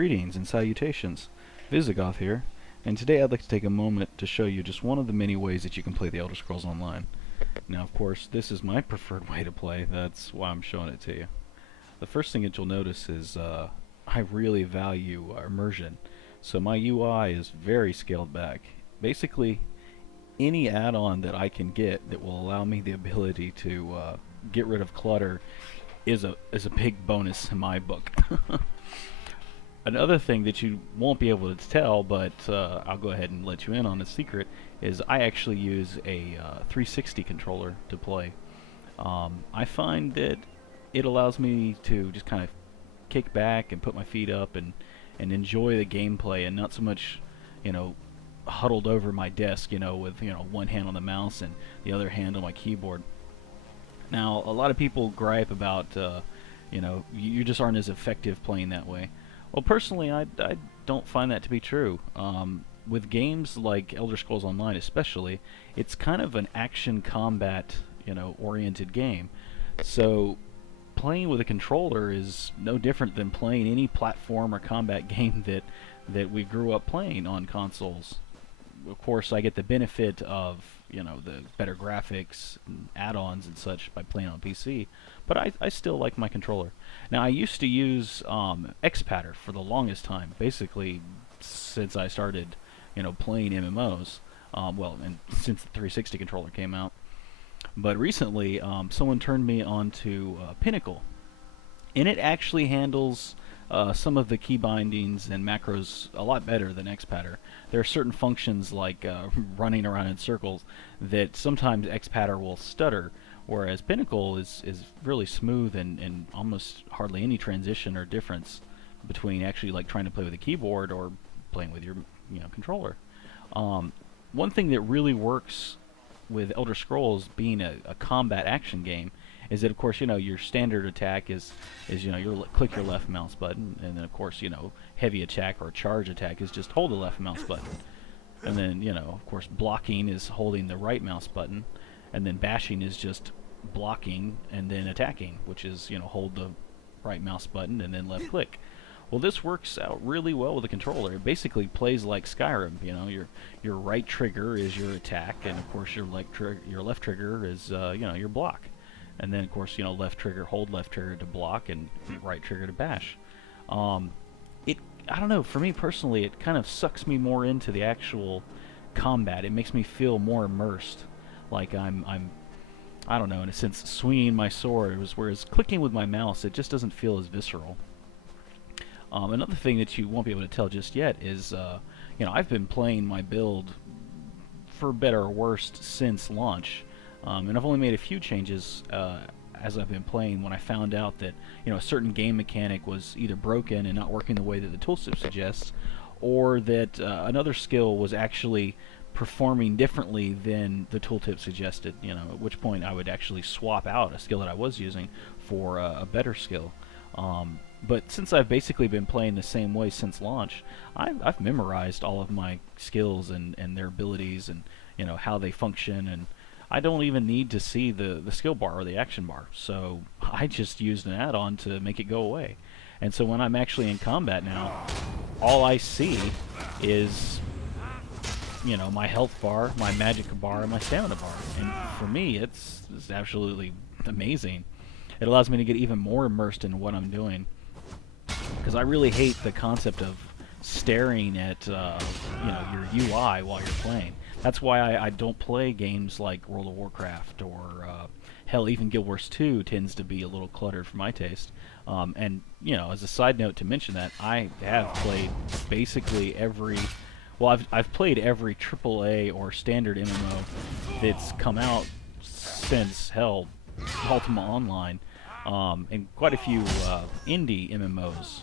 Greetings and salutations, Visigoth here, and today I'd like to take a moment to show you just one of the many ways that you can play the Elder Scrolls Online. Now of course, this is my preferred way to play, that's why I'm showing it to you. The first thing that you'll notice is I really value immersion, so my UI is very scaled back. Basically, any add-on that I can get that will allow me the ability to get rid of clutter is a big bonus in my book. Another thing that you won't be able to tell, but I'll go ahead and let you in on a secret, is I actually use a 360 controller to play. I find that it allows me to just kind of kick back and put my feet up and enjoy the gameplay, and not so much, huddled over my desk, with one hand on the mouse and the other hand on my keyboard. Now, a lot of people gripe about, you just aren't as effective playing that way. Well, personally, I don't find that to be true. With games like Elder Scrolls Online especially, it's kind of an action combat, oriented game. So playing with a controller is no different than playing any platform or combat game that we grew up playing on consoles. Of course, I get the benefit of, the better graphics and add-ons and such by playing on PC, but I still like my controller. Now, I used to use X-Patter for the longest time, basically since I started, playing MMOs, and since the 360 controller came out. But recently, someone turned me on to Pinnacle, and it actually handles some of the key bindings and macros a lot better than X-Patter. There are certain functions like running around in circles that sometimes X-Patter will stutter, whereas Pinnacle is really smooth and almost hardly any transition or difference between actually like trying to play with a keyboard or playing with your controller. One thing that really works with Elder Scrolls being a combat action game is that, of course, your standard attack is click your left mouse button, and then of course, heavy attack or charge attack is just hold the left mouse button, and then of course blocking is holding the right mouse button, and then bashing is just blocking and then attacking, which is hold the right mouse button and then left click. Well, this works out really well with the controller. It basically plays like Skyrim. Your right trigger is your attack, and of course your left trigger is your block. And then of course left trigger, hold left trigger to block, and right trigger to bash. I don't know. For me personally, it kind of sucks me more into the actual combat. It makes me feel more immersed, like I'm I don't know, in a sense, swinging my sword. Whereas clicking with my mouse, it just doesn't feel as visceral. Another thing that you won't be able to tell just yet is, I've been playing my build, for better or worse, since launch. And I've only made a few changes as I've been playing when I found out that a certain game mechanic was either broken and not working the way that the tooltip suggests, or that another skill was actually performing differently than the tooltip suggested, at which point I would actually swap out a skill that I was using for a better skill. But since I've basically been playing the same way since launch, I've memorized all of my skills and their abilities and how they function, and I don't even need to see the skill bar or the action bar, so I just used an add-on to make it go away. And so when I'm actually in combat now, all I see is my health bar, my magic bar, and my stamina bar. And for me, it's absolutely amazing. It allows me to get even more immersed in what I'm doing, because I really hate the concept of staring at your UI while you're playing. That's why I don't play games like World of Warcraft or hell, even Guild Wars 2 tends to be a little cluttered for my taste. And as a side note to mention that, I have played basically I've played every AAA or standard MMO that's come out since Ultima Online, and quite a few indie MMOs.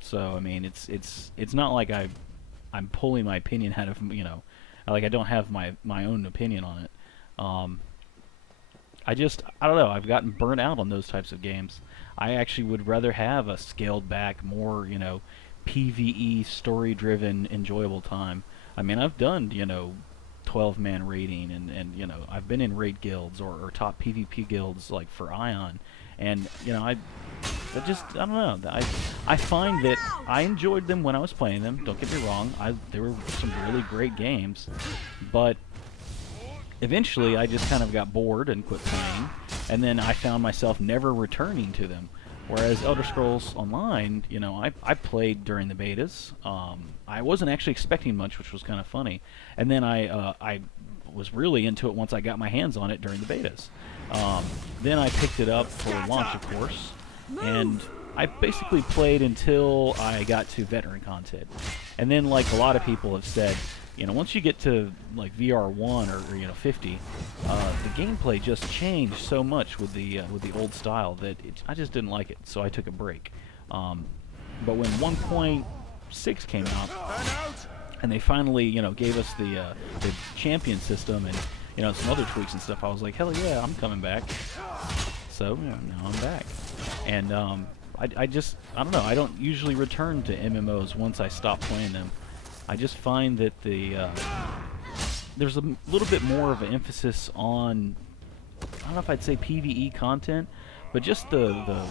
So I mean, it's not like I'm pulling my opinion out of like I don't have my own opinion on it. I don't know. I've gotten burnt out on those types of games. I actually would rather have a scaled back, more PvE story-driven, enjoyable time. I mean, I've done 12-man raiding, and I've been in raid guilds or top PvP guilds like for Ion, and That just, I don't know. I find that I enjoyed them when I was playing them. Don't get me wrong. There were some really great games, but eventually I just kind of got bored and quit playing, and then I found myself never returning to them. Whereas Elder Scrolls Online, you know, I played during the betas. I wasn't actually expecting much, which was kind of funny, and then I was really into it once I got my hands on it during the betas. Then I picked it up for launch, of course, and I basically played until I got to veteran content. And then, like a lot of people have said, you know, once you get to like VR1 or you know 50, the gameplay just changed so much with the old style that I just didn't like it, so I took a break. But when 1.6 came out, and they finally, you know, gave us the champion system and, you know, some other tweaks and stuff, I was like, hell yeah, I'm coming back. So, you know, now I'm back. And I don't know, I don't usually return to MMOs once I stop playing them. I just find that there's a little bit more of an emphasis on, I don't know if I'd say PvE content, but just the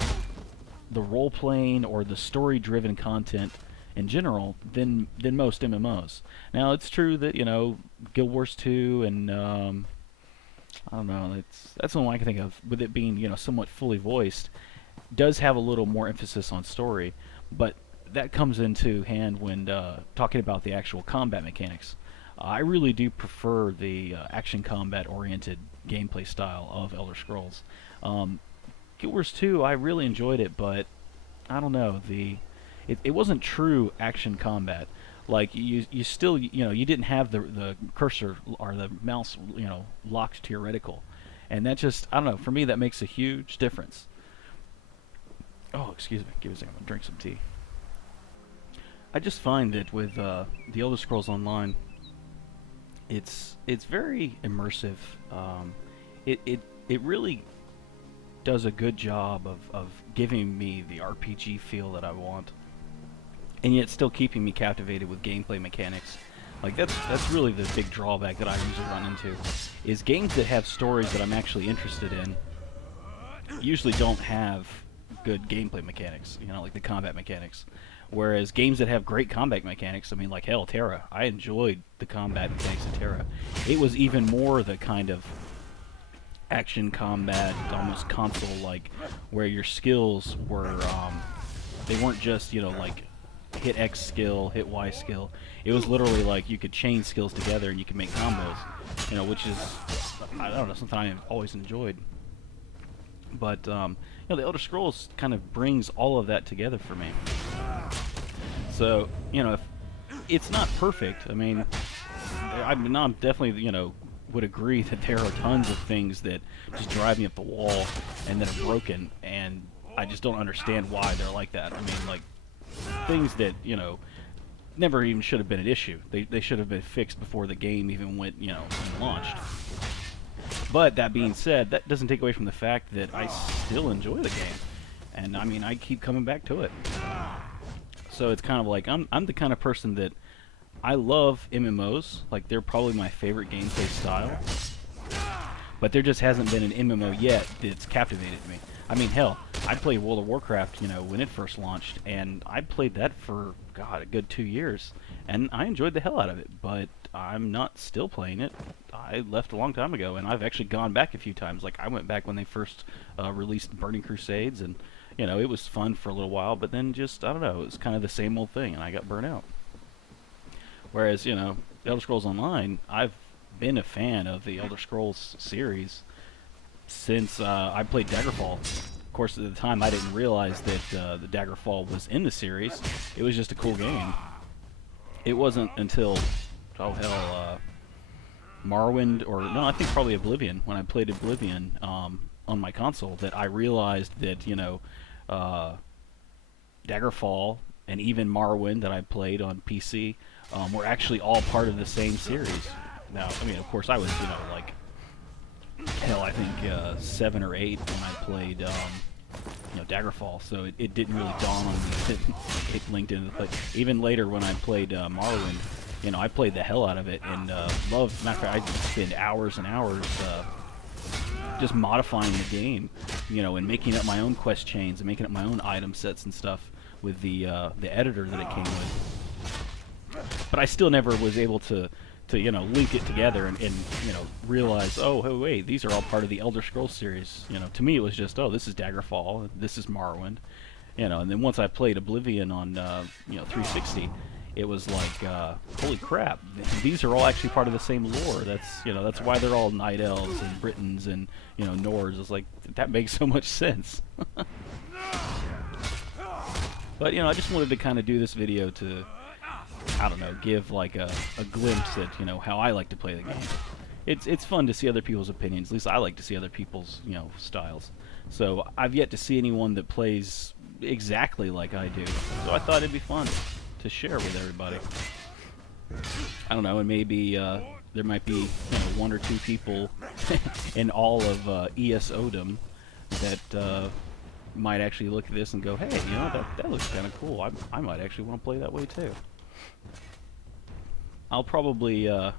role-playing or the story-driven content in general than most MMOs. Now, it's true that, you know, Guild Wars 2 and I don't know, that's the one I can think of, with it being, you know, somewhat fully voiced, does have a little more emphasis on story, but that comes into hand when talking about the actual combat mechanics. I really do prefer the action combat oriented gameplay style of Elder Scrolls. Guild Wars 2, I really enjoyed it, but I don't know, it wasn't true action combat. Like, you still, you know, you didn't have the cursor or the mouse, you know, locked to your reticle. And that just, I don't know, for me that makes a huge difference. Oh, excuse me, give me a second, I'm gonna drink some tea. I just find that with the Elder Scrolls Online, it's very immersive. It really does a good job of giving me the RPG feel that I want, and yet still keeping me captivated with gameplay mechanics. Like, that's really the big drawback that I usually run into, is games that have stories that I'm actually interested in usually don't have good gameplay mechanics, you know, like the combat mechanics. Whereas games that have great combat mechanics, I mean, like, hell, Terra. I enjoyed the combat mechanics of Terra. It was even more the kind of action combat, almost console-like, where your skills were, they weren't just, you know, like, hit X skill, hit Y skill. It was literally like you could chain skills together and you could make combos, you know, which is, I don't know, something I've always enjoyed. But, you know, the Elder Scrolls kind of brings all of that together for me. So, you know, if it's not perfect, I mean, I'm definitely, you know, would agree that there are tons of things that just drive me up the wall and that are broken, and I just don't understand why they're like that. I mean, like, things that, you know, never even should have been an issue. They should have been fixed before the game even went, you know, launched. But that being said, that doesn't take away from the fact that I still enjoy the game. And, I mean, I keep coming back to it. So it's kind of like, I'm the kind of person that I love MMOs. Like, they're probably my favorite gameplay style. But there just hasn't been an MMO yet that's captivated me. I mean, hell, I played World of Warcraft, you know, when it first launched, and I played that for, God, a good 2 years. And I enjoyed the hell out of it, but I'm not still playing it. I left a long time ago, and I've actually gone back a few times. Like, I went back when they first released Burning Crusades, and, you know, it was fun for a little while, but then just, I don't know, it was kind of the same old thing, and I got burnt out. Whereas, you know, Elder Scrolls Online, I've been a fan of the Elder Scrolls series since I played Daggerfall. Of course, at the time, I didn't realize that the Daggerfall was in the series. It was just a cool game. It wasn't until, oh hell, Morrowind, or no, I think probably Oblivion, when I played Oblivion on my console, that I realized that, you know, Daggerfall and even Morrowind that I played on PC were actually all part of the same series. Now, I mean, of course, I was, you know, like, hell, I think 7 or 8 when I played, you know, Daggerfall, so it didn't really dawn on me that it linked into the play. Even later when I played Morrowind, you know, I played the hell out of it and loved. Matter of fact, I spend hours and hours just modifying the game and making up my own quest chains and making up my own item sets and stuff with the editor that it came with. But I still never was able to link it together and realize, oh, hey, wait, these are all part of the Elder Scrolls series. To me it was just, oh, this is Daggerfall, this is Morrowind, and then once I played Oblivion on 360, it was like, holy crap, these are all actually part of the same lore. That's why they're all Night Elves and Britons and Nords. It's like, that makes so much sense. But I just wanted to kind of do this video to, I don't know, give like a glimpse at how I like to play the game. It's fun to see other people's opinions. At least I like to see other people's styles. So I've yet to see anyone that plays exactly like I do. So I thought it'd be fun to share with everybody. I don't know, and maybe there might be one or two people in all of ESOdom that might actually look at this and go, hey, that looks kind of cool. I might actually want to play that way too. I'll probably, I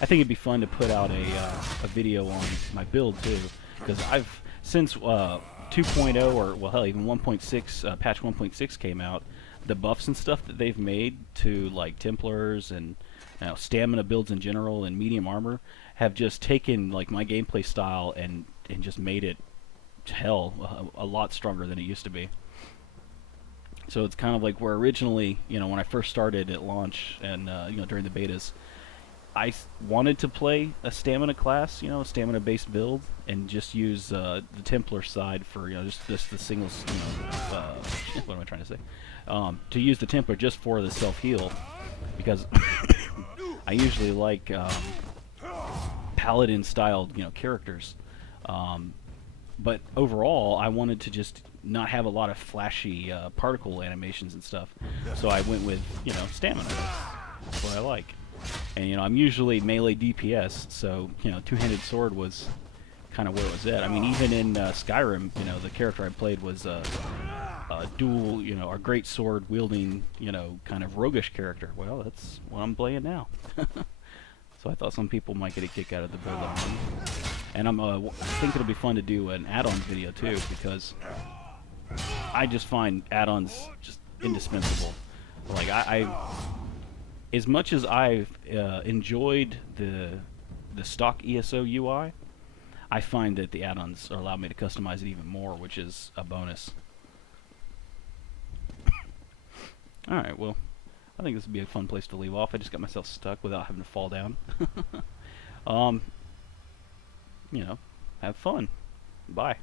think it'd be fun to put out a video on my build too, because since 2.0 or, well, hell, even 1.6, patch 1.6 came out, the buffs and stuff that they've made to like Templars and stamina builds in general and medium armor have just taken like my gameplay style and just made it, hell, a lot stronger than it used to be. So it's kind of like where originally, when I first started at launch and during the betas, I wanted to play a stamina class, a stamina-based build, and just use the Templar side for just the singles. What am I trying to say? To use the Templar just for the self-heal, because I usually like paladin-styled characters. But overall, I wanted to just not have a lot of flashy particle animations and stuff. So I went with, stamina. That's what I like. And, I'm usually melee DPS, so, two-handed sword was kind of where it was at. I mean, even in Skyrim, the character I played was a dual, a great sword wielding, kind of roguish character. Well, that's what I'm playing now. So I thought some people might get a kick out of the build I'm doing. And I think it'll be fun to do an add-on video too, because I just find add-ons just indispensable. Like as much as I've enjoyed the stock ESO UI, I find that the add-ons allow me to customize it even more, which is a bonus. Alright, well, I think this would be a fun place to leave off. I just got myself stuck without having to fall down. Have fun. Bye.